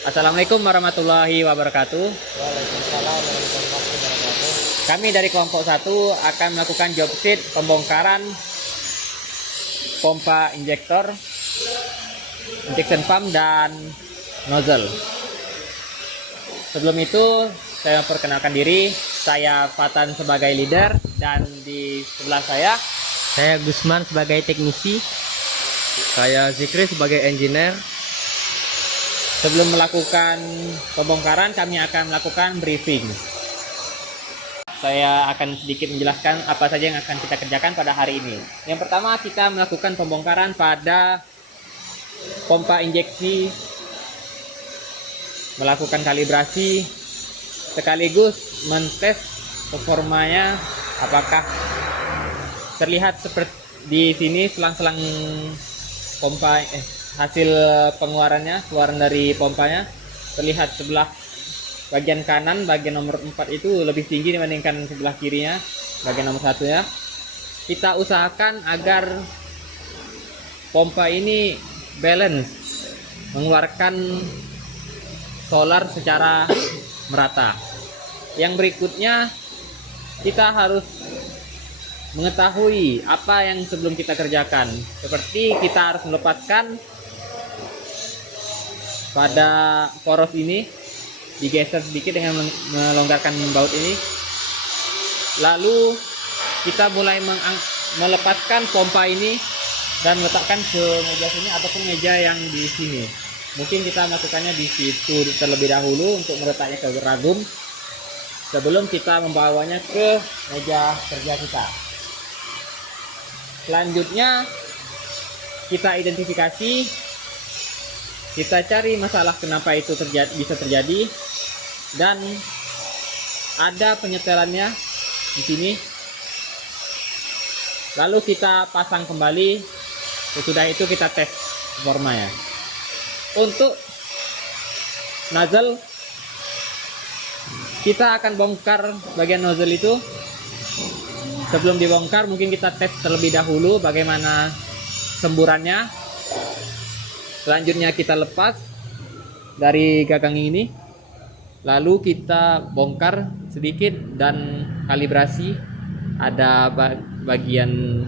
Assalamualaikum warahmatullahi wabarakatuh. Waalaikumsalam warahmatullahi wabarakatuh. Kami dari kelompok 1 akan melakukan job sheet pembongkaran pompa injektor, injection pump dan nozzle. Sebelum itu saya memperkenalkan diri. Saya Fatan sebagai leader dan di sebelah saya Gusman sebagai teknisi. Saya Zikri sebagai engineer. sebelum melakukan pembongkaran kami akan melakukan briefing. Saya akan sedikit menjelaskan apa saja yang akan kita kerjakan pada hari ini. Yang pertama, kita melakukan pembongkaran pada pompa injeksi, melakukan kalibrasi, sekaligus mentes performanya apakah terlihat seperti di sini selang-selang pompa hasil pengeluarannya, keluaran dari pompanya terlihat sebelah bagian kanan, bagian nomor 4 itu lebih tinggi dibandingkan sebelah kirinya, bagian nomor 1 ya. Kita usahakan agar pompa ini balance, mengeluarkan solar secara merata. Yang berikutnya, kita harus mengetahui apa yang sebelum kita kerjakan. Seperti kita harus melepaskan pada poros ini, digeser sedikit dengan melonggarkan baut ini. Lalu kita mulai melepaskan pompa ini dan meletakkan ke meja sini ataupun meja yang di sini. Mungkin kita melakukannya di situ terlebih dahulu untuk meletaknya ke ragum sebelum kita membawanya ke meja kerja kita. Selanjutnya kita identifikasi, kita cari masalah kenapa itu bisa terjadi, dan ada penyetelannya di sini. Lalu kita pasang kembali. Sesudah itu kita tes performanya. Untuk nozzle, kita akan bongkar bagian nozzle itu. Sebelum dibongkar mungkin kita tes terlebih dahulu bagaimana semburannya. Selanjutnya kita lepas dari gagang ini, lalu kita bongkar sedikit dan kalibrasi. Ada bagian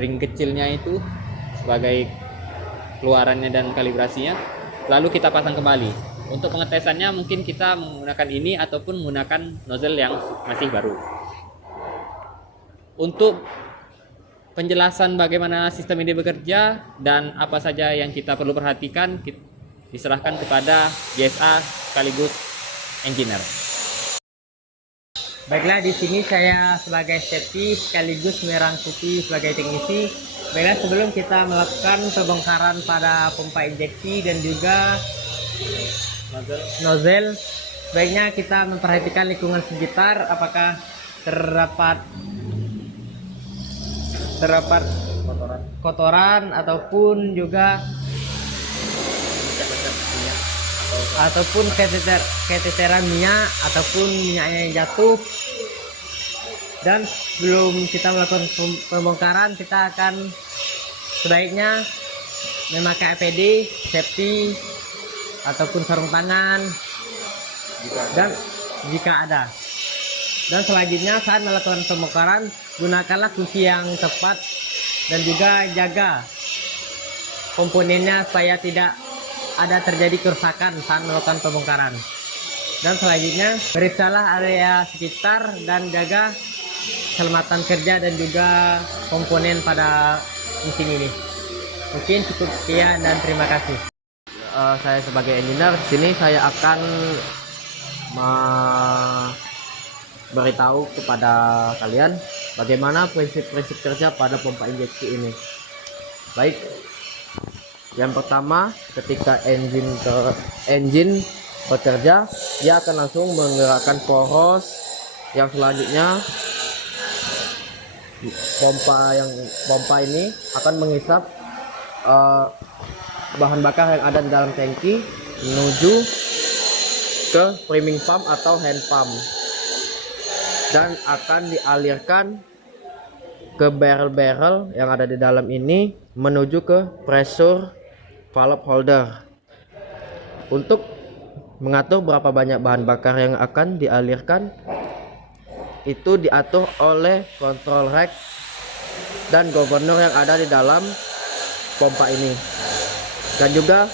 ring kecilnya itu sebagai keluarannya dan kalibrasinya. Lalu kita pasang kembali. Untuk pengetesannya mungkin kita menggunakan ini ataupun menggunakan nozzle yang masih baru. Untuk penjelasan bagaimana sistem ini bekerja dan apa saja yang kita perlu perhatikan diserahkan kepada GSA sekaligus engineer. Baiklah, di sini saya sebagai safety sekaligus merangkuti sebagai teknisi. Baiklah, sebelum kita melakukan pembongkaran pada pompa injeksi dan juga nozzle, baiknya kita memperhatikan lingkungan sekitar, apakah terdapat kotoran ataupun juga keteteran minyak ataupun minyaknya yang jatuh. Dan sebelum kita melakukan pembongkaran, kita akan sebaiknya memakai APD, safety ataupun sarung tangan dan jika ada. Dan selanjutnya saat melakukan pembongkaran, gunakanlah kunci yang tepat dan juga jaga komponennya supaya tidak ada terjadi kerusakan saat melakukan pembongkaran. Dan selanjutnya periksalah area sekitar dan jaga keselamatan kerja dan juga komponen pada mesin ini. Mungkin cukup sekian dan terima kasih. Saya sebagai engineer, sini saya akan beritahu kepada kalian bagaimana prinsip-prinsip kerja pada pompa injeksi ini. Baik, yang pertama, ketika engine bekerja, dia akan langsung menggerakkan poros. Yang selanjutnya, pompa ini akan menghisap bahan bakar yang ada di dalam tangki menuju ke priming pump atau hand pump dan akan dialirkan ke barrel-barrel yang ada di dalam ini menuju ke pressure valve holder. Untuk mengatur berapa banyak bahan bakar yang akan dialirkan itu diatur oleh kontrol rack dan governor yang ada di dalam pompa ini. Dan juga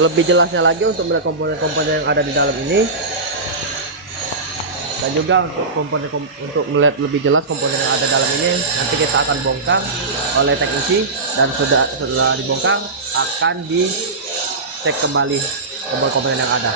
lebih jelasnya lagi untuk melihat komponen-komponen yang ada di dalam ini, dan juga untuk melihat lebih jelas komponen yang ada dalam ini, nanti kita akan bongkar oleh teknisi, dan setelah dibongkar akan dicek kembali komponen yang ada.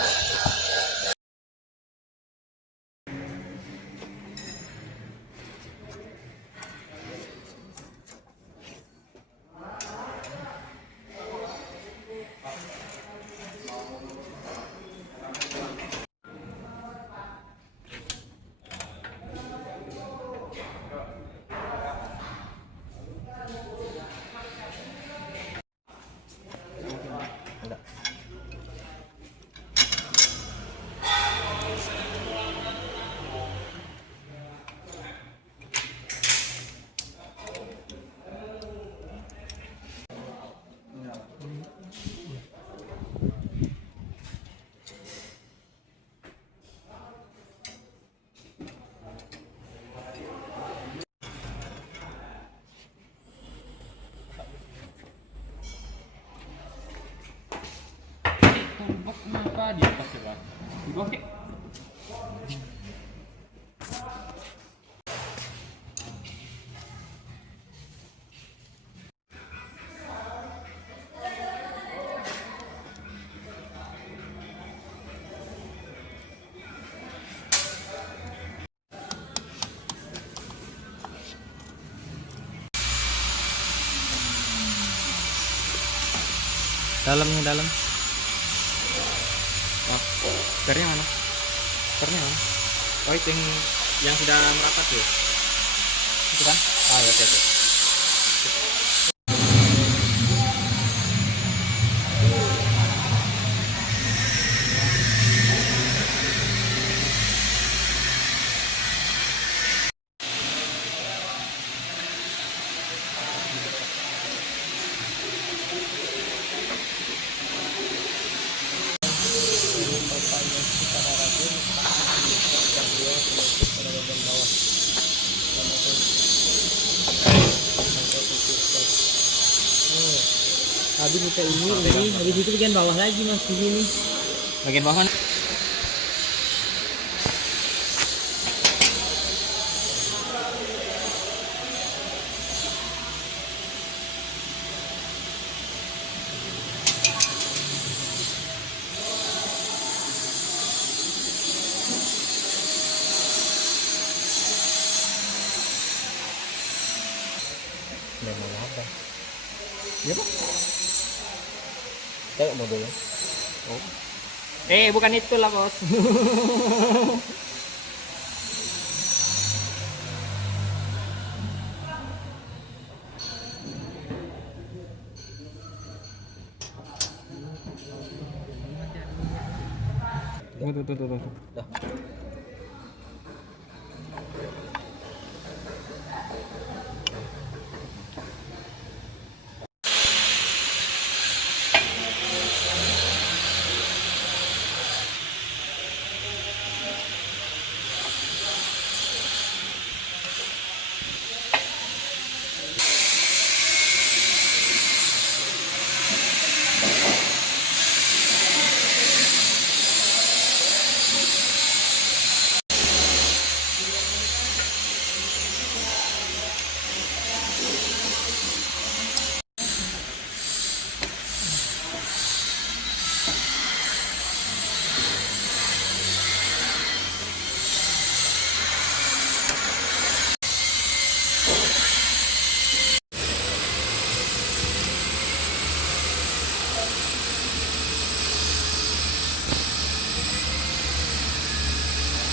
Tombak kenapa di atas ya Pak? Di bawah kek. Dalamnya dalam. Oh, pernya mana? Pernya mana? Oh, itu yang sudah merapat tuh. Itu kan? Ah, ya, oke, oke. Habis kita ini habis itu bagian bawah lagi mas di sini. Bagian bawah. Ya Pak? Kayak modelnya. Oh. Bukan itu lah, Bos. Tuh. Dah.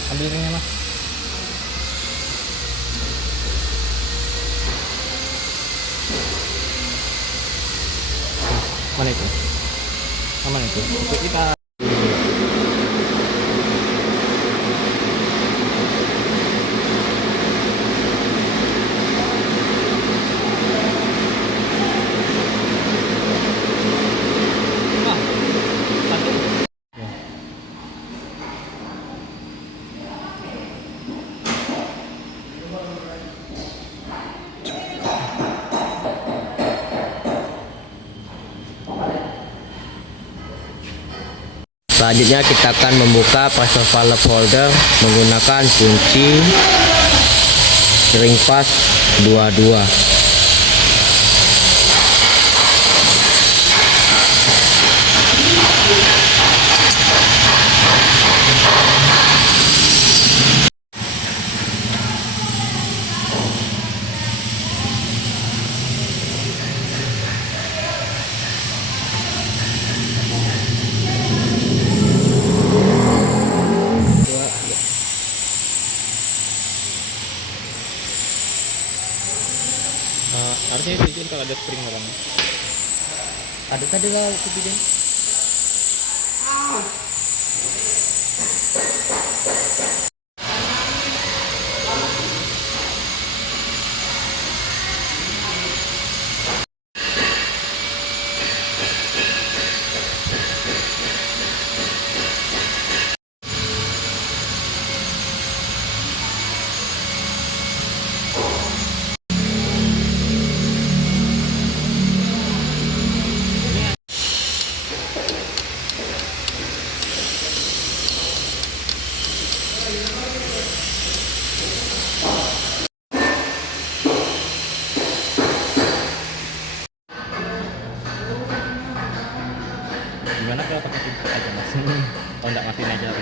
Ambil ininya, Mas. Mana itu? Mana itu? Untuk kita. Wah, satu. Selanjutnya kita akan membuka pressure valve holder menggunakan kunci ring pas 22. Harusnya izin kalau ada spring orang. Ada tadi lah kejadian. Gimana kalau pakai tips aja mas? Oh enggak, masukin aja.